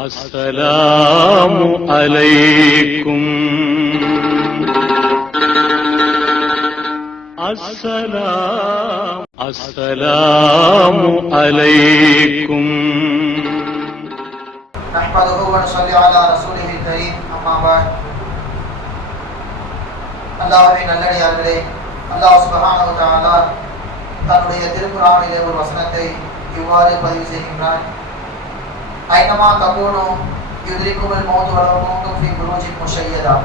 அஸ்ஸலாமு அலைக்கும். அஸ்ஸலாமு அலைக்கும். நஹ்மதுஹு வ நஸல்லி அலா ரசூலிஹில் கரீம். அம்மா பஅத். அல்லாஹ்வின் நல்லடியார்களே, அல்லாஹ் சுப்ஹானஹு வ தஆலா தன்னுடைய திருக்குர்ஆனிலே ஒரு வசனத்தை இவ்வாறு பதிவு செய்கின்றான். ஐனமா தகூனு யுத்ரிகுமுல் மௌத் வலவ் குன்தும் ஃபீ புரூஜின் முஷய்யதா.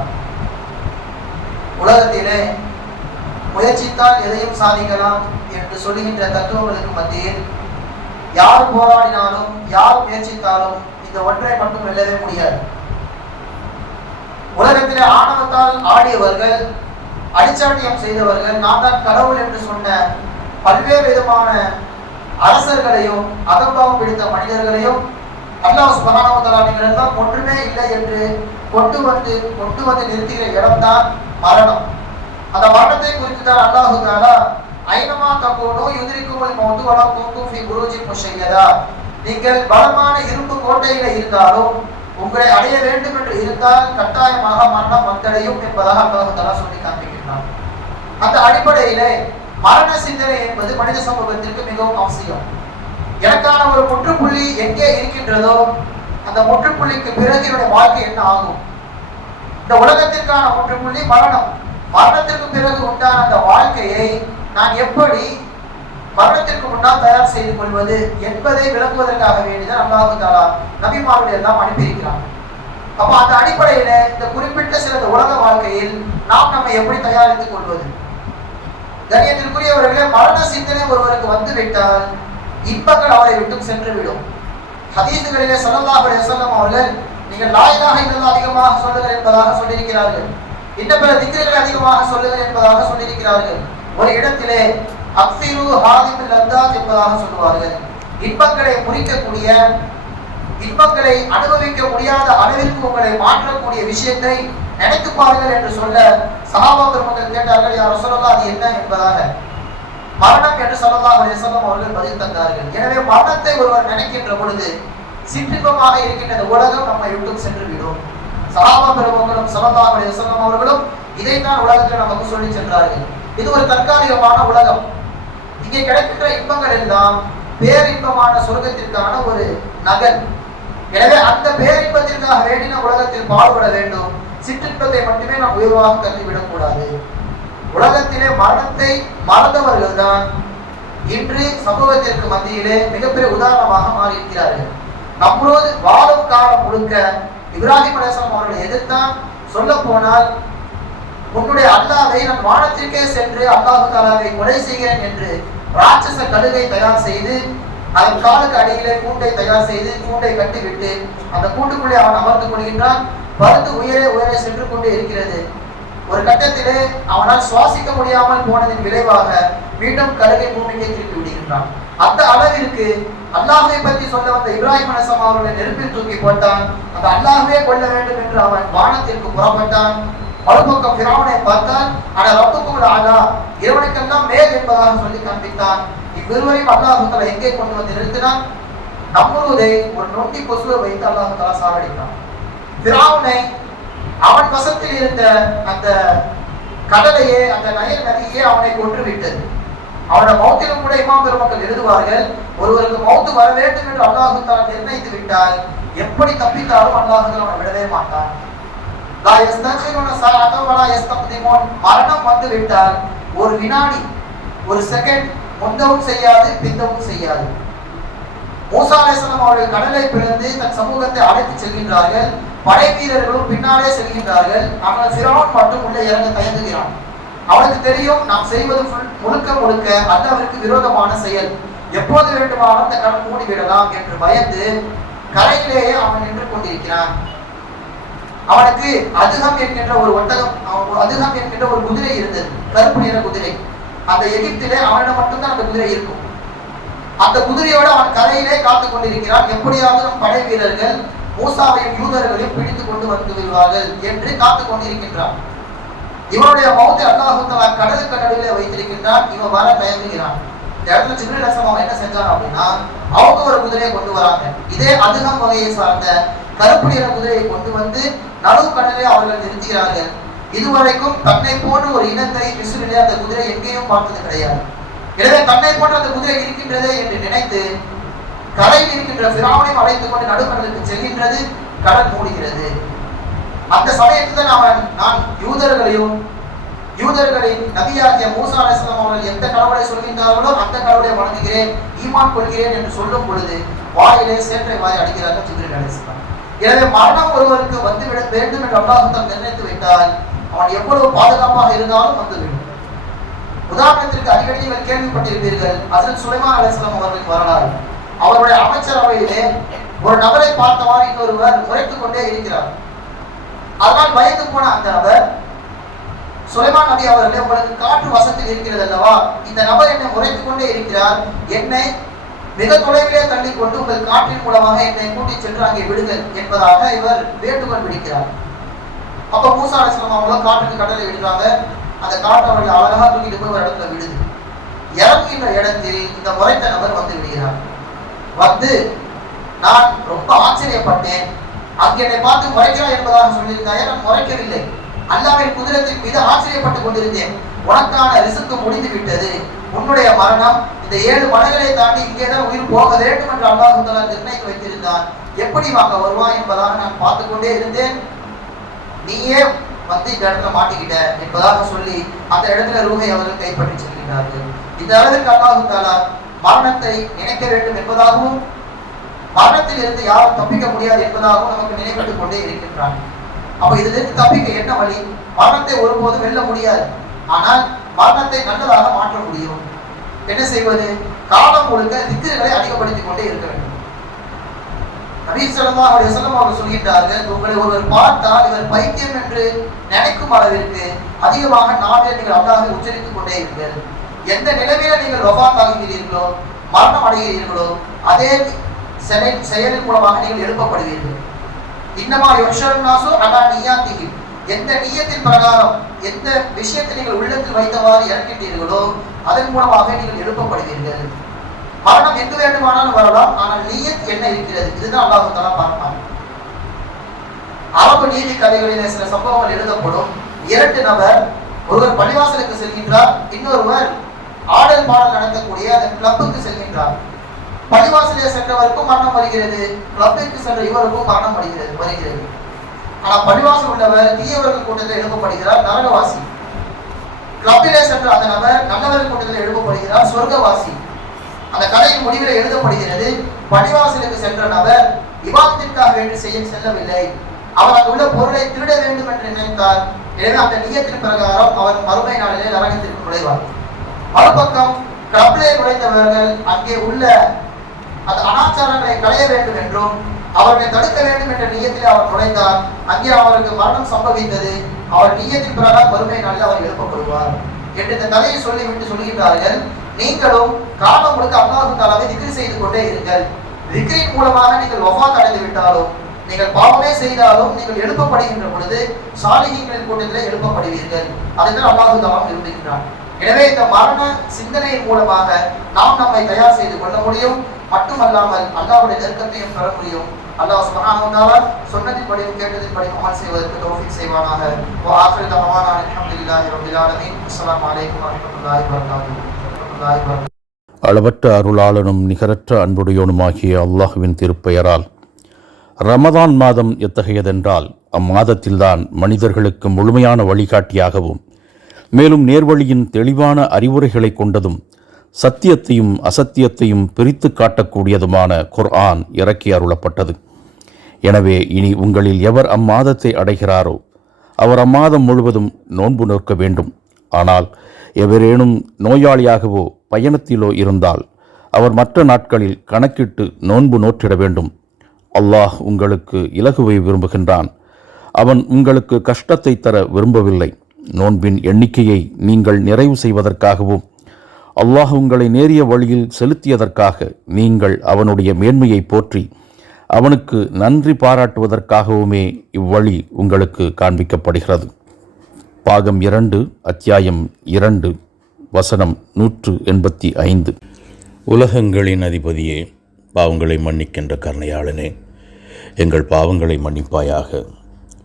உலகத்திலே முயற்சித்தால் எதையும் சாதிக்கலாம் என்று சொல்லுகின்ற தத்துவங்களுக்கு மத்தியில் யார் போராடினாலும் யார் முயற்சித்தாலும் இந்த ஒன்றை மட்டும் வெல்லவே முடியாது. உலகத்திலே ஆணவத்தால் ஆடியவர்கள், அடிச்சாட்டியம் செய்தவர்கள், நான் தான் கடவுள் என்று சொன்ன பல்வேறு விதமான அரசர்களையும் அகம்பாவம் பிடித்த மனிதர்களையும் அல்லாஹ் சுப்ஹானஹு வ தஆலா நீங்கள் எல்லாம் ஒன்றுமே இல்லை என்று கொண்டு வந்து நிறுத்துகிற இடம்தான் மரணம். அந்த மரணத்தை குறித்து தான் அல்லாஹ் தஆலா ஐனமா தகூனு யுத்ரிகுமுல் மௌத் வலவ் குன்தும் ஃபீ புரூஜின் முஷய்யதா. நீங்கள் பலமான இரும்பு கோட்டையில இருந்தாலும் உங்களை அடைய வேண்டும் என்று இருந்தால் கட்டாயமாக மரணம் வந்தடையும் என்பதாக அல்லாஹ் தஆலா சொல்லி காண்பிக்கின்றான். அந்த அடிப்படையிலே மரண சிந்தனை என்பது மனித சமூகத்திற்கு மிகவும் அவசியம். எனக்கான ஒரு முற்றுப்புள்ளி எங்கே இருக்கின்றதோ அந்த முற்றுப்புள்ளிக்கு பிறகு என்னுடைய வாழ்க்கை என்ன ஆகும்? இந்த உலகத்திற்கான முற்றுப்புள்ளி மரணம். மரணத்திற்கு பிறகு உண்டான அந்த வாழ்க்கையை நான் எப்படி மரணத்திற்கு முன்னால் தயார் செய்து கொள்வது என்பதை விளக்குவதற்காக வேண்டிதான் அல்லாஹ் தஆலா நபிமார்களை எல்லாம் அனுப்பியிருக்கிறான். அப்ப அந்த அடிப்படையில இந்த குறிப்பிட்ட சில உலக வாழ்க்கையில் நாம் நம்மை எப்படி தயாரித்துக் கொள்வது? கண்ணியத்திற்குரியவர்களே, மரண சிந்தனை ஒருவருக்கு வந்து விட்டால் இன்பங்கள் அவரை விட்டு சென்று விடும். ஹதீஸ்களிலே ஸல்லல்லாஹு அலைஹி வஸல்லம் அவர்கள் நீங்கள் லா இலாஹ இல்லல்லாஹ் அதிகமாக சொல்லுங்கள் என்பதாக சொல்லியிருக்கிறார்கள். இன்னும் பிற திக்ருகளை அதிகமாக சொல்லுங்கள் என்பதாக சொல்லியிருக்கிறார்கள். ஒரு இடத்திலே அக்ஸிரு ஹாதிமில் லத்தாத் என்பதாக சொல்லுவார்கள். இன்பங்களை முறிக்கக்கூடிய, இன்பங்களை அனுபவிக்க முடியாத அளவிற்கு உங்களை மாற்றக்கூடிய விஷயத்தை நினைத்து பாருங்கள் என்று சொல்ல சஹாபா பெருமக்கள் கேட்டார்கள், யா ரசூலல்லாஹ் அது என்ன என்பதாக. மரணம் என்று ஸல்லல்லாஹு அலைஹி வஸல்லம் அவர்கள் பதில் தந்தார்கள். எனவே மரணத்தை ஒருவர் நினைக்கின்ற பொழுது சிற்றின்பமாக இருக்கின்ற உலகம் நம்மை விட்டு சென்று விடும். சஹாபா பெருமக்களும் ஸல்லல்லாஹு அலைஹி வஸல்லம் அவர்களும் இதைத்தான் உலகத்தில் நமக்கு சொல்லி சென்றார்கள். இது ஒரு தற்காலிகமான உலகம். இங்கே கிடைக்கின்ற இன்பங்கள் எல்லாம் பேரின்பமான சொர்க்கத்திற்கான ஒரு நகல். எனவே அந்த பேரின்பத்திற்காக வேண்டின உலகத்தில் பாடுபட வேண்டும். சிற்றின்பத்தை மட்டுமே நாம் உயர்வாக கருதிவிடக் கூடாது. உலகத்திலே மரணத்தை மறந்தவர்கள் தான் இன்று சமூகத்திற்கு மத்தியிலே மிகப்பெரிய உதாரணமாக மாறியிருக்கிறார்கள். நம்மளோடு வாழும் காலம் முழுக்க இப்ராஹிம் அலைஹிஸ்ஸலாம் அவர்களை எதிர்த்தான். சொல்ல போனால் உன்னுடைய அல்லாஹ்வை நான் வானத்திற்கே சென்று அல்லாஹ் தஆலாவை கொலை செய்கிறேன் என்று ராட்சச கழுகை தயார் செய்து அதன் காலுக்கு அடியிலே கூண்டை தயார் செய்து கூண்டை கட்டிவிட்டு அந்த கூட்டுக்குள்ளே அவன் அமர்ந்து கொள்கின்றான். பருந்து உயரே சென்று கொண்டே இருக்கிறது. ஒரு கட்டத்திலே அவனால் சுவாசிக்க முடியாமல் போனதின் விளைவாக மீண்டும் கழுகை பூமிக்கே திருப்பி விடுகின்றான். அந்த அளவிற்கு அல்லாஹ்வை பற்றி சொல்ல வந்த இப்ராஹிம் அலைஹிஸ்ஸலாம் அவர்களை நெருப்பில் தூக்கி போட்டான். அந்த அல்லாஹ்வே கொல்ல வேண்டும் என்று அவன் வானத்திற்கு புறப்பட்டான். மறுபக்கம் ஃபிரௌனை பார்த்தான். ஆனால் ரப்புக்குல் ஆலா, இறைவனுக்கெல்லாம் மேல் என்பதாக சொல்லி காண்பித்தான். இவ்விருவரையும் அல்லாஹ் தஆலா எங்கே கொண்டு வந்து நிறுத்தினான்? நம்ரூதை ஒரு நொண்டி கொசுவை வைத்து அல்லாஹ் தஆலா சாவடித்தான். ஃபிரௌனை அவன் வசத்தில் இருந்த அந்த கடலையே, அந்த நைல் நதியே அவனை கொன்று விட்டது. அவனோட மௌத்திலும் கூட இமாம் பெருமக்கள் எழுதுவார்கள், ஒருவருக்கு மௌத்து வர வேண்டும் என்று அல்லாஹ் தஆலா நிர்ணயித்து விட்டால் எப்படி தப்பித்தாலும் அல்லாஹ் தஆலா அவனை விடவே மாட்டான். லா யஸ்தகிருன ஸாஅத வலா யஸ்தக்திமூன். மரணம் வந்து விட்டால் ஒரு வினாடி, ஒரு செகண்ட் முந்தவும் செய்யாது, பிந்தவும் செய்யாது. மூசா அலைஹிஸ்ஸலாம் அவர்கள் கடலை பிளந்து தன் சமூகத்தை அழைத்து செல்கின்றார்கள். படை வீரர்களும் பின்னாலே செல்கின்றார்கள். ஆனால் ஃபிரௌன் மட்டும் உள்ளே இறங்க தயங்குகிறான். அவனுக்கு தெரியும் நாம் செய்வது முழுக்க அல்லாஹ்விற்கு விரோதமான செயல், எப்போது வேண்டுமானாலும் அந்த கடல் மூடிவிடலாம் என்று பயந்து கரையிலேயே அவன் நின்று கொண்டிருக்கிறான். அவனுக்கு அதுகம் என்கின்ற ஒரு ஒட்டகம், அதுகம் என்கின்ற ஒரு குதிரை இருந்தது, கருப்பு நிற குதிரை. அந்த எகிப்திலே அவனிடம் மட்டும்தான் அந்த குதிரை இருக்கும். அந்த குதிரையோடு அவன் கரையிலே காத்துக் கொண்டிருக்கிறான். எப்படியாவது நம் படை வீரர்கள் மூசாவையும் யூதர்களையும் பிடித்து கொண்டு வந்து விடுவார்கள் என்று காத்துக் கொண்டிருக்கின்றான். இவனுடைய மௌத்தை அல்லாஹ் தஆலா கடலுக்கு நடுவிலே வைத்திருக்கின்றான். இவன் வர தயங்குகிறான். இந்த இடத்துல ஜிப்ரீல் அலைஹிஸ்ஸலாம் என்ன செஞ்சாங்க அப்படின்னா, அவங்க ஒரு குதிரையை கொண்டு வராங்க. இதே அதுகம் வகையை சார்ந்த கருப்பு நிற குதிரையை கொண்டு வந்து நடுவு கடலிலே அவர்கள் நிறுத்துகிறார்கள். இதுவரைக்கும் தன்னை போன்ற ஒரு இனத்தை மிஸ்ரிலே அந்த குதிரை எங்கேயும் பார்த்தது கிடையாது. எனவே தன்னை போன்ற அந்த குதிரை இருக்கின்றதே என்று நினைத்து கரையில் இருக்கின்ற ஃபிரௌனையும் அழைத்துக் கொண்டு நடுக்கடலுக்கு செல்கின்றது. கடல் மூடுகிறது. அந்த சமயத்தில் நான் யூதர்களின் நபியாகிய மூசா அலைஹிஸ்ஸலாம் அவர்கள் எந்த கடவுளை சொல்கின்றார்களோ அந்த கடவுளை வணங்குகிறேன், ஈமான் கொள்கிறேன் என்று சொல்லும் பொழுது வாயிலே சேற்றை வாரி அடிக்கிறார்கள் ஜிப்ரீல் அலைஹிஸ்ஸலாம். எனவே மரணம் ஒருவருக்கு வந்துவிட வேண்டும் என்று அல்லாஹ் தஆலா நிர்ணயித்து விட்டால் அவன் எவ்வளவு பாதுகாப்பாக இருந்தாலும் வந்துவிடும். உதாரணத்திற்கு அடிக்கடி நீங்கள் கேள்விப்பட்டிருப்பீர்கள் ஹஜ்ரத் சுலைமான் அலைஹிஸ்ஸலாம் அவர்களின் வரலாறு. அவருடைய அமைச்சரவையிலே ஒரு நபரை பார்த்தவாறு இன்னொருவர் முறைத்துக் கொண்டே இருக்கிறார். அதனால் பயந்து போன அந்த நபர், சுலைமான் நபி அவர்களே, உங்களுக்கு காற்று வசத்தில் இருக்கிறது அல்லவா, இந்த நபர் என்னை முறைத்துக் கொண்டே இருக்கிறார், என்னை மிக தொலைவிலே தள்ளி கொண்டு உங்கள் காற்றின் மூலமாக என்னை கூட்டி சென்று அங்கே விடுங்கள் என்பதாக இவர் வேண்டுகோள் விடுக்கிறார். அப்ப மூசா அலைஹிஸ்ஸலாம் அவங்களும் காற்றுக்கு கடலை விடுறாங்க. அந்த காற்று அவர்கள் அழகாக தூக்கிட்டு போய் ஒரு இடத்துல விடுது. இறங்குகின்ற இடத்தில் இந்த முறைத்த நபர் வந்து விடுகிறார். வந்து நான் ரொம்ப ஆச்சரியப்பட்டேன், அங்கு என்னை பார்த்து முறைக்கிறார் என்பதாக சொல்லியிருந்தாயே, நான் முறைக்கவில்லை, அல்லாஹ்வின் குதிரத்தின் மீது ஆச்சரியப்பட்டுக் கொண்டிருந்தேன். உனக்கான ரிஸ்க் முடிந்து விட்டது, உன்னுடைய மரணம் இந்த 7 மலைகளை தாண்டி இங்கேதான் உயிர் போக வேண்டும் என்று அல்லாஹ் தஆலா நிர்ணயித்து வைத்திருந்தான். எப்படி வாங்க வருவான் என்பதாக நான் பார்த்து கொண்டே இருந்தேன், நீயே வந்து இந்த இடத்துல மாட்டிக்கிட்ட என்பதாக சொல்லி அந்த இடத்துல ரூஹை அவர்கள் கைப்பற்றி செல்கிறார்கள். இந்த அளவிற்கு அல்லாஹ் தஆலா மரணத்தை நினைக்க வேண்டும் என்பதாகவும் மரணத்தில் இருந்து யாரும் தப்பிக்க முடியாது என்பதாகவும் நமக்கு நினைவிட்டுக் கொண்டே இருக்கின்றான். அப்ப இதிலிருந்து தப்பிக்க என்ன வழி? மரணத்தை ஒருபோதும் வெல்ல முடியாது, ஆனால் மரணத்தை நல்லதாக மாற்ற முடியும். என்ன செய்வது? காலம் முழுக்க திக்ருகளை அதிகப்படுத்திக் கொண்டே இருக்க வேண்டும். நபி ஸல்லல்லாஹு அலைஹி வஸல்லம் அவர்கள் சொல்கின்றார்கள், உங்களை ஒருவர் பார்த்தால் இவர் பைத்தியம் என்று நினைக்கும் அளவிற்கு அதிகமாக நாவில் நீங்கள் அல்லாஹ்வை உச்சரித்துக் கொண்டே இருங்கள். எந்த நிலைமையில நீங்கள் வஃபாத் ஆகிறீர்களோ, மரணம் அடைகிறீர்களோ, அதே செயலின் மூலமாக நீங்கள் எழுப்பப்படுவீர்கள். இன்னமா யுஹ்ஷருன் நாஸு அலா நிய்யாத்திஹிம், எந்த நியத்தின் பிரகாரம் எந்த விஷயத்தை நீங்கள் உள்ளத்தில் வைத்தவாறு இறக்கின்றீர்களோ அதன் மூலமாக நீங்கள் எழுப்பப்படுவீர்கள். மரணம் எங்கு வேண்டுமானாலும் வரலாம், ஆனால் நியத் என்ன இருக்கிறது, இதுதான் அல்லாஹ் தஆலா பார்ப்பான். அரபு நீதி கதைகளிலே சில சம்பவங்கள் எழுதப்படும். 2 நபர், ஒருவர் பள்ளிவாசலுக்கு செல்கின்றார், இன்னொருவர் ஆடல் பாடல் நடக்கக்கூடிய அந்த கிளப்புக்கு செல்கின்றார். பள்ளிவாசலே சென்றவருக்கும் மரணம் வருகிறது, கிளப்பிற்கு சென்ற இவருக்கும் மரணம் வருகிறது. ஆனா பள்ளிவாசல் உள்ளவர் தீயவர்கள் கூட்டத்தில் எழுப்பப்படுகிறார், நரகவாசி. கிளப்பிலே சென்ற அந்த நபர் நல்லவர்கள் கூட்டத்தில் எழுப்பப்படுகிறார், சொர்க்கவாசி. அந்த கதையின் முடிவில் எழுதப்படுகிறது, பள்ளிவாசலுக்கு சென்ற நபர் இபாதத்திற்காக வேண்டி செல்லவில்லை, அவர் அங்குள்ள பொருளை திருட வேண்டும் என்று நினைத்தார். எனவே அந்த நியத்தின் பிரகாரம் அவர் மறுமை நாளிலே நரகத்திற்கு நுழைவார். மறுபக்கம் கிளப்பிலே நுழைந்தவர்கள் அங்கே உள்ள அந்த அனாச்சாரங்களை களைய வேண்டும் என்றும் அவர்களை தடுக்க வேண்டும் என்ற நியத்தில் அவர் நுழைந்தார். அங்கே அவருக்கு மரணம் சம்பவித்தது. அவர் நியத்தின் பிரகாரம் மறுமை நாளில் அவர் எழுப்பப்படுவார் என்று இந்த கதையை சொல்லிவிட்டு சொல்கின்றார்கள், நீங்களும் காலம் முழுக்க அல்லாஹ் தஆலாவை திக்ர் செய்து கொண்டே இருங்கள். திக்ரின் மூலமாக நீங்கள் வஃபாத் அடைந்து விட்டாலும், நீங்கள் பாவமே செய்தாலும், நீங்கள் எழுப்பப்படுகின்ற பொழுது சாலிஹீன்களின் கூட்டத்திலே எழுப்பப்படுவீர்கள். அதுதான் அல்லாஹ் தஆலா விரும்புகின்றான். எனவே இந்த மரண சிந்தனையின் மூலமாக நாம் நம்மை தயார் செய்து கொள்ள முடியும். மட்டுமல்லாமல் அல்லாஹ்வுடைய நெருக்கத்தையும் பெற முடியும். அல்லாஹ் சுப்ஹானஹு வ தஆலா சொன்னதின்படியும் கேட்டதின்படியும் அமல் செய்வதற்கு தௌஃபீக் செய்வானாக. வ ஆகிரு தஅவானா அல்ஹம்துலில்லாஹி ரப்பில் ஆலமீன். அஸ்ஸலாமு அலைக்கும் வ ரஹ்மத்துல்லாஹி வ பரகாத்துஹு. அளவற்ற அருளாளனும் நிகரற்ற அன்புடையோனுமாகிய அல்லாஹுவின் திருப்பெயரால் ரமதான் மாதம் எத்தகையதென்றால், அம்மாதத்தில்தான் மனிதர்களுக்கு முழுமையான வழிகாட்டியாகவும் மேலும் நேர்வழியின் தெளிவான அறிவுரைகளை கொண்டதும் சத்தியத்தையும் அசத்தியத்தையும் பிரித்து காட்டக்கூடியதுமான குர்ஆன் இறக்கி அருளப்பட்டது. எனவே இனி உங்களில் எவர் அம்மாதத்தை அடைகிறாரோ அவர் அம்மாதம் முழுவதும் நோன்பு நோக்க வேண்டும். ஆனால் எவரேனும் நோயாளியாகவோ பயணத்திலோ இருந்தால் அவர் மற்ற நாட்களில் கணக்கிட்டு நோன்பு நோற்றிட வேண்டும். அல்லாஹ் உங்களுக்கு இலகுவை விரும்புகின்றான், அவன் உங்களுக்கு கஷ்டத்தை தர விரும்பவில்லை. நோன்பின் எண்ணிக்கையை நீங்கள் நிறைவு செய்வதற்காகவும் அல்லாஹ் உங்களை நேரிய வழியில் செலுத்தியதற்காக நீங்கள் அவனுடைய மேன்மையை போற்றி அவனுக்கு நன்றி பாராட்டுவதற்காகவுமே இவ்வழி உங்களுக்கு காண்பிக்கப்படுகிறது. பாகம் 2, அத்தியாயம் 2, வசனம் 185. உலகங்களின் அதிபதியே, பாவங்களை மன்னிக்கின்ற கருணையாளனே, எங்கள் பாவங்களை மன்னிப்பாயாக.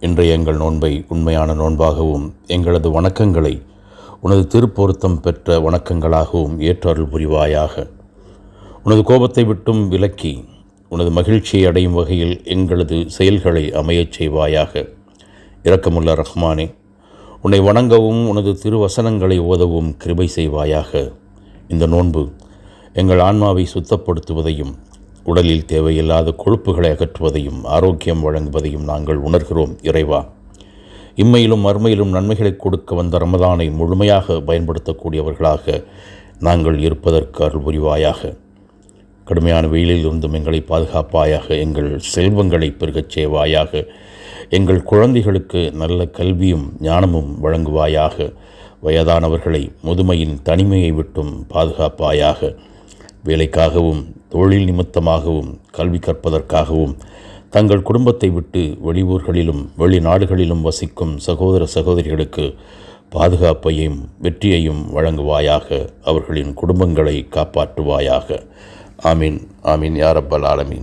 இன்றைய எங்கள் நோன்பை உண்மையான நோன்பாகவும் எங்களது வணக்கங்களை உனது திருப்பொருத்தம் பெற்ற வணக்கங்களாகவும் ஏற்றருள் புரிவாயாக. உனது கோபத்தை விட்டும் விலக்கி உனது மகிழ்ச்சியை அடையும் வகையில் எங்களது செயல்களை அமையச் செய்வாயாக. இரக்கமுள்ள ரஹ்மானே, உன்னை வணங்கவும் உனது திருவசனங்களை ஓதவும் கிருபை செய்வாயாக. இந்த நோன்பு எங்கள் ஆன்மாவை சுத்தப்படுத்துவதையும் உடலில் தேவையில்லாத கொழுப்புகளை அகற்றுவதையும் ஆரோக்கியம் வழங்குவதையும் நாங்கள் உணர்கிறோம். இறைவா, இம்மையிலும் மறுமையிலும் நன்மைகளை கொடுக்க வந்த ரமதானை முழுமையாக பயன்படுத்தக்கூடியவர்களாக நாங்கள் இருப்பதற்கு அருள் புரிவாயாக. கடுமையான வெயிலில் இருந்தும் எங்களை பாதுகாப்பாயாக. எங்கள் செல்வங்களை பெருகச் செய்வாயாக. எங்கள் குழந்தைகளுக்கு நல்ல கல்வியும் ஞானமும் வழங்குவாயாக. வயதானவர்களை முதுமையின் தனிமையை விட்டும் பாதுகாப்பாயாக. வேலைக்காகவும் தொழில் நிமித்தமாகவும் கல்வி கற்பதற்காகவும் தங்கள் குடும்பத்தை விட்டு வெளியூர்களிலும் வெளிநாடுகளிலும் வசிக்கும் சகோதர சகோதரிகளுக்கு பாதுகாப்பையும் வெற்றியையும் வழங்குவாயாக. அவர்களின் குடும்பங்களை காப்பாற்றுவாயாக. ஆமீன் ஆமீன் யா ரப்பல் ஆலமீன்.